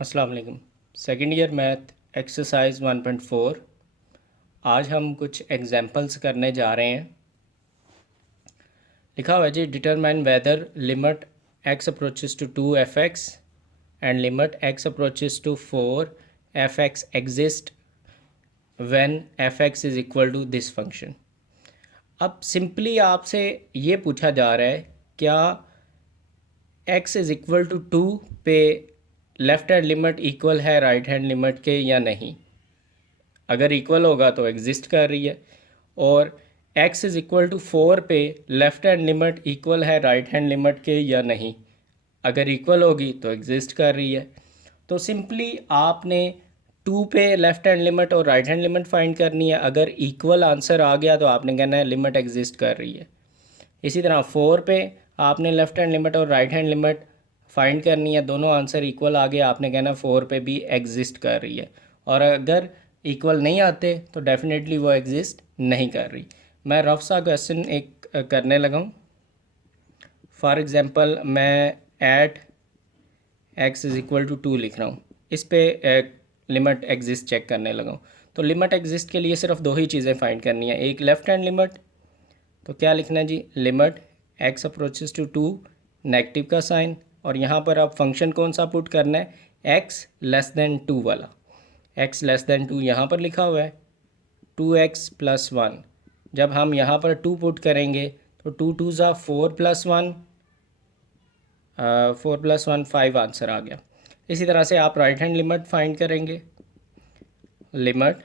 अस्सलाम वालेकुम। Second year math exercise 1.4। आज हम कुछ एग्जांपल्स करने जा रहे हैं। लिखा हुआ है जी, determine whether limit x approaches to 2f(x) and limit x approaches to 4f(x) exist when f(x) is equal to this function. अब सिंपली आपसे ये पूछा जा रहा है, क्या x इज़ इक्वल टू 2 पे लेफ़्ट हैंड लिमिट इक्वल है राइट हैंड लिमिट के या नहीं। अगर इक्वल होगा तो एग्जिस्ट कर रही है, और x इज़ इक्वल टू 4 पे लेफ़्ट हैंड लिमिट इक्वल है राइट हैंड लिमिट के या नहीं। अगर इक्वल होगी तो एग्जिस्ट कर रही है। तो सिंपली आपने 2 पे लेफ़्ट हैंड लिमिट और राइट हैंड लिमिट फाइंड करनी है। अगर इक्वल आंसर आ गया तो आपने कहना है लिमिट एग्जिस्ट कर रही है। इसी तरह 4 पे आपने लेफ़्ट हैंड लिमिट और राइट हैंड लिमिट फाइंड करनी है। दोनों आंसर इक्वल आ गए, आपने कहना 4 पे भी एग्जिस्ट कर रही है। और अगर इक्वल नहीं आते तो डेफिनेटली वो एग्जिस्ट नहीं कर रही। मैं रफ सा क्वेश्चन एक करने लगा हूँ। फॉर एग्ज़ाम्पल मैं at x is equal to 2 लिख रहा हूँ। इस पे लिमिट एग्जिस्ट चेक करने लगा हूँ। तो लिमिट एग्जिस्ट के लिए सिर्फ दो ही चीज़ें फाइंड करनी है। एक लेफ़्ट हैंड लिमिट, तो क्या लिखना है जी, limit x approaches to 2 negative का साइन, और यहाँ पर आप फंक्शन कौन सा पुट करना है, x लेस देन 2 वाला। x लेस देन 2 यहाँ पर लिखा हुआ है 2x प्लस 1। जब हम यहाँ पर 2 पुट करेंगे तो 2 2 ज़ा 4 प्लस 1, 4 प्लस 1 5 आंसर आ गया। इसी तरह से आप राइट हैंड लिमिट फाइंड करेंगे, limit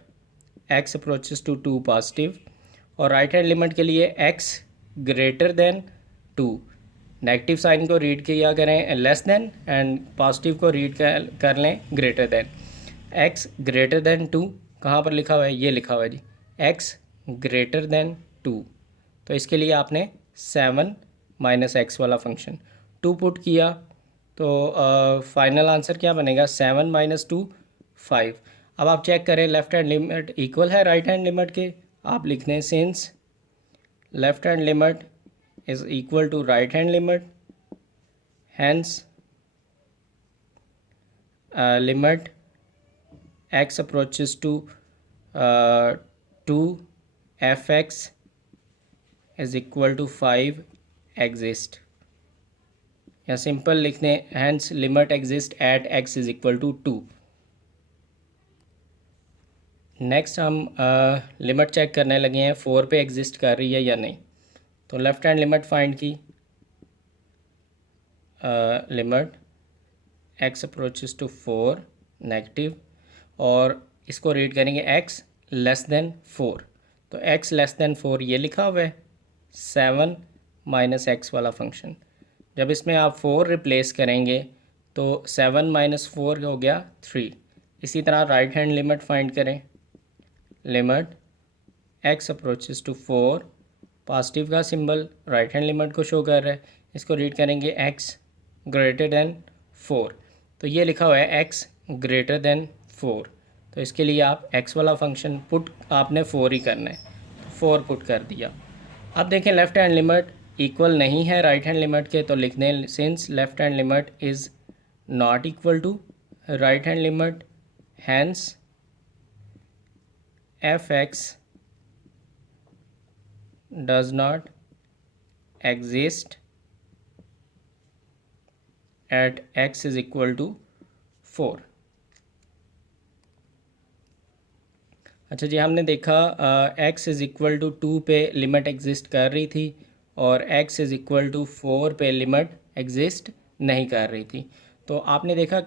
x approaches to 2 positive, और राइट हैंड लिमिट के लिए x greater than 2। Negative sign को रीड किया करें लेस देन, एंड पॉजिटिव को रीड कर लें greater than. x greater than 2 कहाँ पर लिखा हुआ है, ये लिखा हुआ है जी, x ग्रेटर देन 2। तो इसके लिए आपने 7 माइनस एक्स वाला फंक्शन 2 पुट किया, तो फाइनल आंसर क्या बनेगा, 7 माइनस 2 5। अब आप चेक करें लेफ़्ट हैंड लिमिट इक्वल है राइट हैंड लिमिट के। आप लिख दें since left hand limit is equal to right hand limit, hence limit x approaches to 2f(x) is equal to 5 exist, या सिंपल लिख दें hence limit exist at x is equal to 2। Next हम limit check करने लगे हैं 4 पे exist कर रही है या नहीं। तो लेफ़्ट हैंड लिमिट फाइंड की, limit x approaches to 4 negative, और इसको रीड करेंगे x लेस देन 4। तो x लेस देन 4 ये लिखा हुआ है 7 माइनस एक्स वाला फंक्शन। जब इसमें आप 4 रिप्लेस करेंगे तो 7 माइनस 4 हो गया 3। इसी तरह राइट हैंड लिमिट फाइंड करें, limit x approaches to 4, positive का सिंबल राइट हैंड लिमिट को शो कर रहा है, इसको रीड करेंगे x ग्रेटर देन 4। तो ये लिखा हुआ है x ग्रेटर देन 4। तो इसके लिए आप x वाला फंक्शन पुट आपने 4 ही करना है, तो 4 पुट कर दिया। अब देखें लेफ़्ट हैंड लिमिट इक्वल नहीं है राइट हैंड लिमिट के, तो लिख दें since left hand limit is not equal to right hand limit, hence f(x) does not exist at x is equal to 4। अच्छा जी, हमने देखा x इज़ इक्वल टू 2 पे लिमिट एग्जिस्ट कर रही थी, और x इज़ इक्वल टू 4 पे limit exist नहीं कर रही थी। तो आपने देखा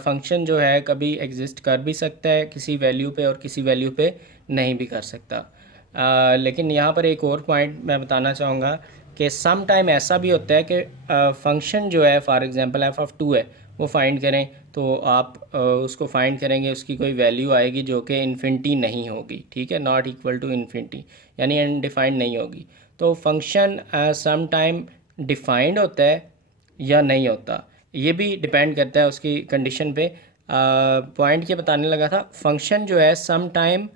फंक्शन जो है कभी एग्जिस्ट कर भी सकता है किसी वैल्यू पे और किसी वैल्यू पे नहीं भी कर सकता। लेकिन यहाँ पर एक और पॉइंट मैं बताना चाहूँगा कि सम टाइम ऐसा भी होता है कि फंक्शन जो है फॉर एग्जांपल f(2) है, वो फाइंड करें तो आप उसको फाइंड करेंगे, उसकी कोई वैल्यू आएगी जो कि इन्फिनिटी नहीं होगी, ठीक है, नॉट इक्वल टू इन्फिनिटी, यानी अनडिफाइंड नहीं होगी। तो फंक्शन सम टाइम डिफाइंड होता है या नहीं होता, ये भी डिपेंड करता है उसकी कंडीशन पे। पॉइंट ये बताने लगा था, फंक्शन जो है सम टाइम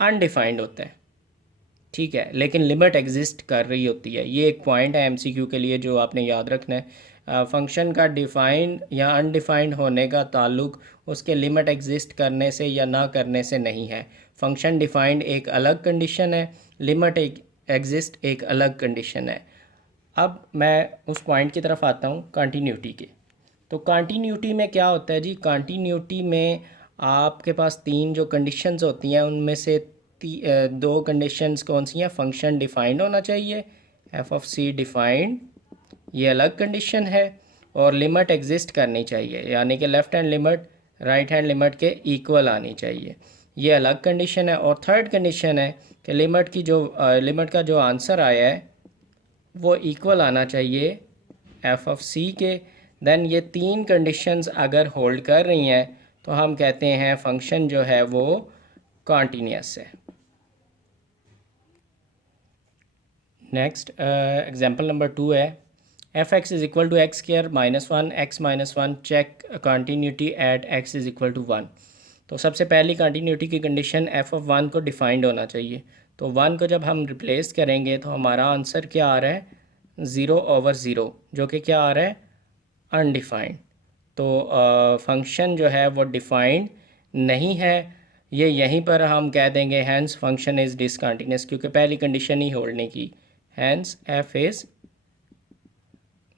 अनडिफाइंड होता है, ठीक है, लेकिन लिमिट एग्जिस्ट कर रही होती है। ये एक पॉइंट है एमसीक्यू के लिए जो आपने याद रखना है। फंक्शन का डिफ़ाइंड या अनडिफाइंड होने का ताल्लुक उसके लिमिट एग्जिस्ट करने से या ना करने से नहीं है। फंक्शन डिफ़ाइंड एक अलग कंडीशन है, लिमिट एक एग्जिस्ट एक अलग कंडीशन है। अब मैं उस पॉइंट की तरफ आता हूँ कंटिन्यूटी के। तो कंटिन्यूटी में क्या होता है जी, कंटिन्यूटी में आपके पास तीन जो कंडीशंस होती हैं उनमें से दो कंडीशंस कौन सी हैं? फंक्शन डिफाइंड होना चाहिए, एफ ऑफ सी डिफाइंड, ये अलग कंडीशन है, और लिमिट एग्जिस्ट करनी चाहिए, यानी कि left hand limit right hand limit के इक्वल आनी चाहिए, ये अलग कंडीशन है। और थर्ड कंडीशन है कि लिमिट का जो आंसर आया है वो इक्वल आना चाहिए एफ ऑफ सी के। देन ये तीन कंडीशंस अगर होल्ड कर रही हैं तो हम कहते हैं फंक्शन जो है वो कॉन्टीन्यूअस है। नेक्स्ट एग्जांपल नंबर 2 है, F x is equal to X square minus one X minus one, check continuity at X is equal to one. तो सबसे पहली कॉन्टीन्यूटी की कंडीशन एफ ऑफ वन को डिफाइंड होना चाहिए। तो वन को जब हम रिप्लेस करेंगे तो हमारा आंसर क्या आ रहा है? 0/0, जो कि क्या आ रहा है? अनडिफाइंड। तो फंक्शन जो है वो डिफाइंड नहीं है, ये यहीं पर हम कह देंगे हैंस फंक्शन इज़ डिसकंटिन्यूअस, क्योंकि पहली कंडीशन ही होल्ड नहीं की, हैंस एफ इज़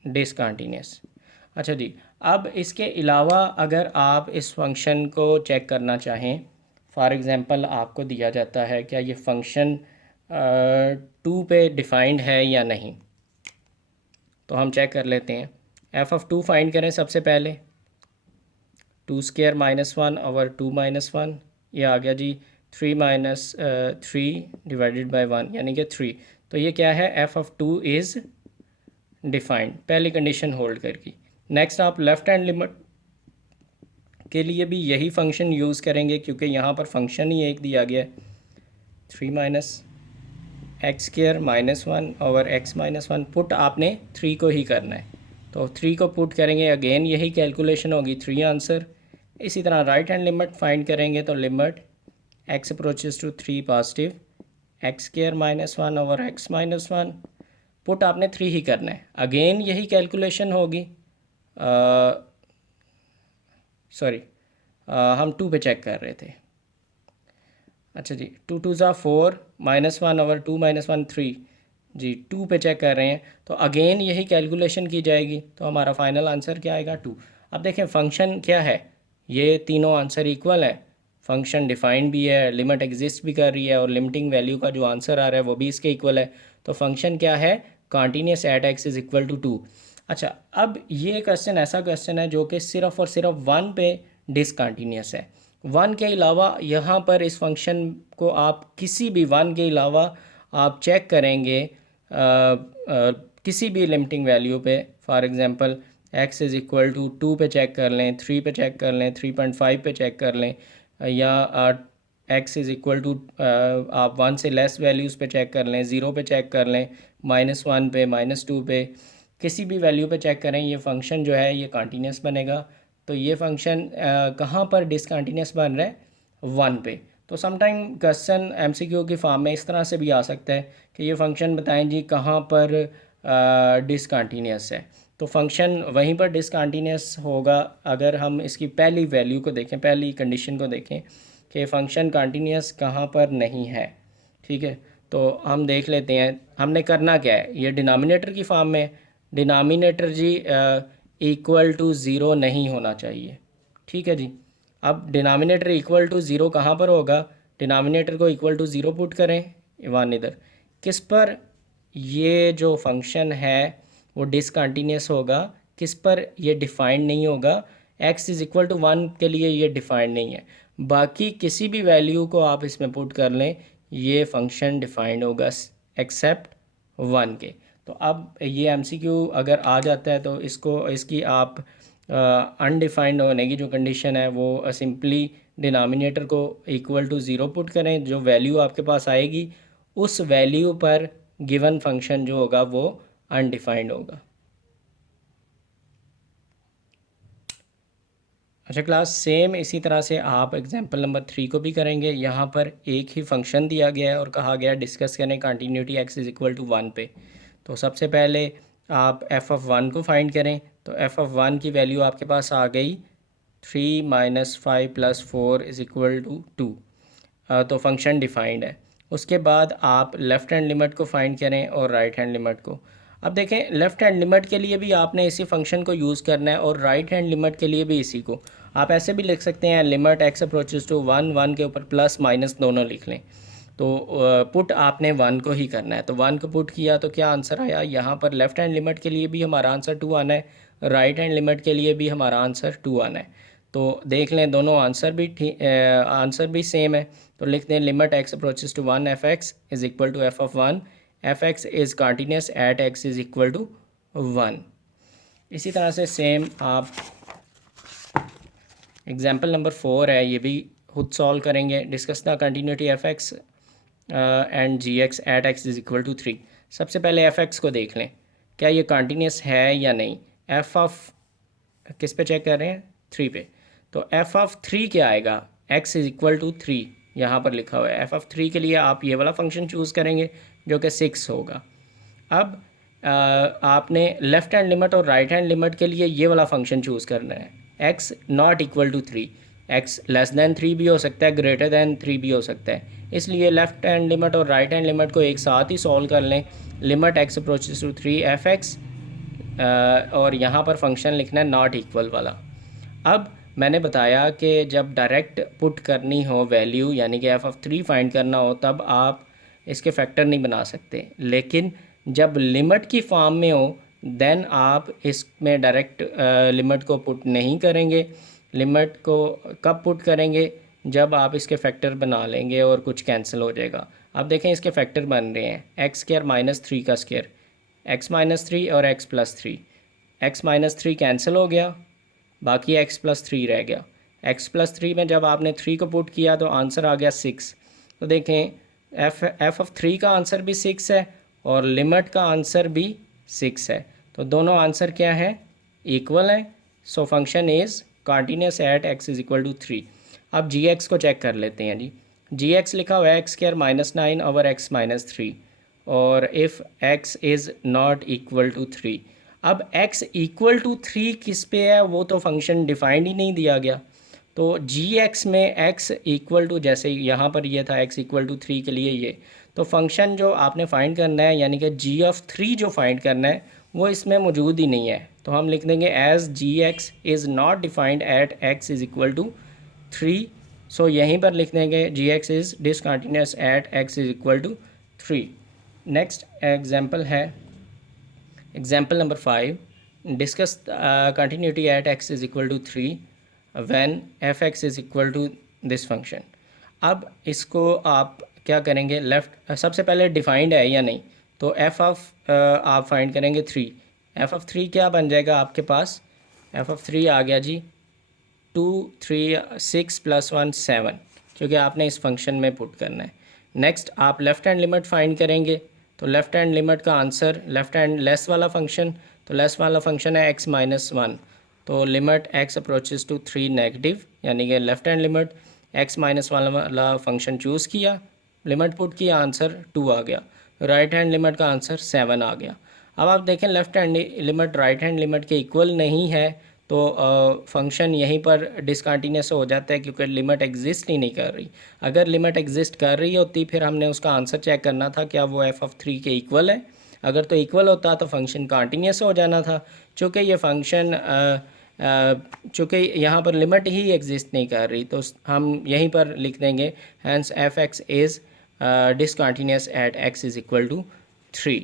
डिसकंटिन्यूअस। अच्छा जी, अब इसके अलावा अगर आप इस फंक्शन को चेक करना चाहें, फॉर एग्ज़ाम्पल आपको दिया जाता है क्या ये फंक्शन 2 पे डिफाइंड है या नहीं, तो हम चेक कर लेते हैं। एफ ऑफ 2 फाइंड करें सबसे पहले, 2 square minus one over 2 minus one, ये आ गया जी 3 माइनस 3 डिवाइडेड बाई 1 यानी कि 3। तो ये क्या है? एफ ऑफ 2 इज़ डिफाइंड, पहली कंडीशन होल्ड करके। नेक्स्ट आप लेफ़्ट हैंड लिमिट के लिए भी यही फंक्शन यूज़ करेंगे, क्योंकि यहाँ पर फंक्शन ही एक दिया गया है, 3 minus x square minus one over X minus one. Put आपने 3 को ही करना है, तो 3 को पुट करेंगे, अगेन यही कैलकुलेशन होगी, 3 आंसर। इसी तरह राइट हैंड लिमिट फाइंड करेंगे तो limit x approaches to 3 positive X square minus one over X minus one, put आपने 3 ही करना है, अगेन यही कैलकुलेशन होगी। सॉरी, हम 2 पे चेक कर रहे थे। अच्छा जी, 2 2 ज़ा 4 minus one over 2 minus one 3 जी, 2 पे चेक कर रहे हैं तो अगेन यही कैलकुलेशन की जाएगी, तो हमारा फाइनल आंसर क्या आएगा? 2। अब देखें फंक्शन क्या है, ये तीनों आंसर इक्वल है, फंक्शन डिफाइंड भी है, लिमिट एग्जिस्ट भी कर रही है, और लिमिटिंग वैल्यू का जो आंसर आ रहा है वो भी इसके इक्वल है। तो फंक्शन क्या है? Continuous at X is equal to 2। अच्छा, अब ये क्वेश्चन ऐसा क्वेश्चन है जो कि सिर्फ़ और सिर्फ 1 पे डिसकंटीन्यूअस है। 1 के अलावा यहाँ पर इस फंक्शन को आप किसी भी 1 के अलावा आप चेक करेंगे किसी भी लिमिटिंग वैल्यू पे, for example x is equal to 2 पे चेक कर लें, 3 पे चेक कर लें, 3.5 पे चेक कर लें, या x इज़ इक्वल टू आप 1 से लेस वैल्यूज़ पे चेक कर लें, 0 पे चेक कर लें, -1 पे, -2 पे, किसी भी वैल्यू पे चेक करें, ये फंक्शन जो है ये कंटीन्यूअस बनेगा। तो ये फंक्शन कहाँ पर डिसकंटीन्यूअस बन रहा है? 1 पे। तो समटाइम क्वेश्चन एमसीक्यू की फॉर्म में इस तरह से भी आ सकता है कि ये फंक्शन बताएं जी कहाँ पर डिसकंटीन्यूअस है। तो फंक्शन वहीं पर डिसकंटीन्यूअस होगा अगर हम इसकी पहली वैल्यू को देखें, पहली कंडीशन को देखें कि फ़ंक्शन कंटीन्यूअस कहाँ पर नहीं है। ठीक है, तो हम देख लेते हैं हमने करना क्या है। ये डिनोमिनेटर की फॉर्म में, denominator G equal to zero नहीं होना चाहिए। ठीक है जी, अब डिनोमिनेटर इक्वल टू ज़ीरो कहाँ पर होगा? डिनोमिनेटर को इक्वल टू ज़ीरो पुट करें, वन इधर, किस पर ये जो फंक्शन है वो डिसकंटीन्यूअस होगा, किस पर ये डिफाइंड नहीं होगा? x इज़ इक्वल टू 1 के लिए ये डिफाइंड नहीं है, बाकी किसी भी वैल्यू को आप इसमें पुट कर लें ये फंक्शन डिफाइंड होगा एक्सेप्ट 1 के। तो अब ये एमसीक्यू अगर आ जाता है तो इसकी आप अनडिफाइंड होने की जो कंडीशन है वो सिंपली डिनोमिनेटर को इक्वल टू ज़ीरो पुट करें, जो वैल्यू आपके पास आएगी उस वैल्यू पर गिवन फंक्शन जो होगा वो अनडिफाइंड होगा। अच्छा क्लास, सेम इसी तरह से आप एग्जांपल नंबर 3 को भी करेंगे। यहाँ पर एक ही फंक्शन दिया गया है और कहा गया डिस्कस करें continuity x is equal to 1 पे। तो सबसे पहले आप f ऑफ 1 को फाइंड करें, तो एफ ऑफ 1 की वैल्यू आपके पास आ गई 3 minus 5 plus 4 is equal to 2। तो फंक्शन डिफाइंड है। उसके बाद आप लेफ़्ट हैंड लिमिट को फाइंड करें और राइट हैंड लिमिट को। अब देखें, लेफ़्ट हैंड लिमिट के लिए भी आपने इसी फंक्शन को यूज़ करना है और राइट हैंड लिमिट के लिए भी इसी को। आप ऐसे भी लिख सकते हैं, लिमिट एक्स अप्रोचेस टू 1, 1 के ऊपर प्लस माइनस दोनों लिख लें। तो पुट आपने 1 को ही करना है, तो 1 को पुट किया तो क्या आंसर आया। यहाँ पर लेफ़्ट हैंड लिमिट के लिए भी हमारा आंसर 2 आना है, राइट हैंड लिमिट के लिए भी हमारा आंसर 2 आना है। तो देख लें, दोनों आंसर भी सेम है। तो लिखते हैं limit x approaches to 1 F x is equal to F of 1 F x is continuous at X is equal to 1। इसी तरह से सेम आप एग्जाम्पल नंबर 4 है, ये भी खुद सॉल्व करेंगे। Discuss the continuity F X and G X at X is equal to 3। सबसे पहले एफ एक्स को देख लें, क्या ये कॉन्टीन्यूस है या नहीं। एफ ऑफ किस पे चेक कर रहे हैं, 3 पे। तो एफ ऑफ 3 क्या आएगा, एक्स इज़ इक्वल टू 3 यहाँ पर लिखा हुआ है। एफ ऑफ 3 के लिए आप ये वाला फंक्शन चूज़ करेंगे जो कि 6 होगा। अब आपने लेफ़्ट हैंड लिमिट और राइट हैंड लिमिट के लिए ये वाला फंक्शन चूज़ करना है, X not equal to 3। X less than 3 भी हो सकता है, ग्रेटर दैन 3 भी हो सकता है। इसलिए लेफ़्ट हैंड लिमिट और राइट हैंड लिमिट को एक साथ ही सॉल्व कर लें। Limit x approaches to 3 F X, और यहाँ पर फंक्शन लिखना है नॉट इक्वल वाला। अब मैंने बताया कि जब डायरेक्ट पुट करनी हो वैल्यू, यानी कि एफ ऑफ 3 फाइंड करना हो, तब आप इसके फैक्टर नहीं बना सकते। लेकिन जब लिमिट की फॉर्म में हो देन आप इसमें डायरेक्ट लिमिट को पुट नहीं करेंगे। लिमिट को कब पुट करेंगे, जब आप इसके फैक्टर बना लेंगे और कुछ कैंसिल हो जाएगा। अब देखें, इसके फैक्टर बन रहे हैं एक्स स्क्वायर माइनस 3 का स्क्वायर, एक्स माइनस 3 और x plus 3। X minus 3 cancel हो गया, बाकी एक्स प्लस 3 रह गया। एक्स प्लस 3 में जब आपने 3 को पुट किया तो आंसर आ गया 6। तो देखें, एफ ऑफ 3 का आंसर भी 6 है और लिमिट का आंसर भी 6 है। तो दोनों आंसर क्या है, इक्वल है। So function is continuous at X is equal to 3। अब जी एक्स को चेक कर लेते हैं जी। जी एक्स लिखा हुआ है X square minus 9 over X minus 3, और if X is not equal to 3। अब x इक्वल टू 3 किस पे है, वो तो फंक्शन डिफाइंड ही नहीं दिया गया। तो जी एक्स में x इक्वल टू, जैसे यहाँ पर ये था x इक्वल टू 3 के लिए ये, तो फंक्शन जो आपने फाइंड करना है यानी कि जी ऑफ 3 जो फाइंड करना है वो इसमें मौजूद ही नहीं है। तो हम लिख देंगे as g x is not defined at x is equal to 3। So यहीं पर लिख देंगे g x is discontinuous at x is equal to 3। Next example है example number 5। Discuss continuity at x is equal to 3 when f x is equal to this function. अब इसको आप क्या करेंगे, लेफ़्ट सबसे पहले डिफाइंड है या नहीं, तो एफ ऑफ आप फाइंड करेंगे 3। एफ ऑफ 3 क्या बन जाएगा आपके पास, एफ ऑफ 3 आ गया जी 2 3 6 प्लस 1 7, क्योंकि आपने इस फंक्शन में पुट करना है। नेक्स्ट आप लेफ़्ट हैंड लिमिट फाइंड करेंगे, तो लेफ़्ट हैंड लिमिट का आंसर लेफ़्ट हैंड लेस वाला फंक्शन, तो लेस वाला फंक्शन है x माइनस 1। तो limit x approaches to 3 negative, यानी कि left hand limit x minus वाला फंक्शन चूज़ किया, लिमिट पुट किया, आंसर 2 आ गया। राइट हैंड लिमिट का आंसर 7 आ गया। अब आप देखें, left hand limit right hand limit के इक्वल नहीं है, तो फंक्शन यहीं पर डिसकंटिन्यूस हो जाता है क्योंकि लिमिट एग्जिस्ट ही नहीं कर रही। अगर लिमिट एग्जिस्ट कर रही होती फिर हमने उसका आंसर चेक करना था क्या वो एफ ऑफ 3 के इक्वल है। अगर तो इक्वल होता तो फंक्शन कंटिन्यूस हो जाना था। चूँकि ये फंक्शन चूँकि यहाँ पर लिमिट ही एग्जिस्ट नहीं कर रही, तो हम यहीं पर लिख देंगे hence F x is discontinuous at X is equal to 3।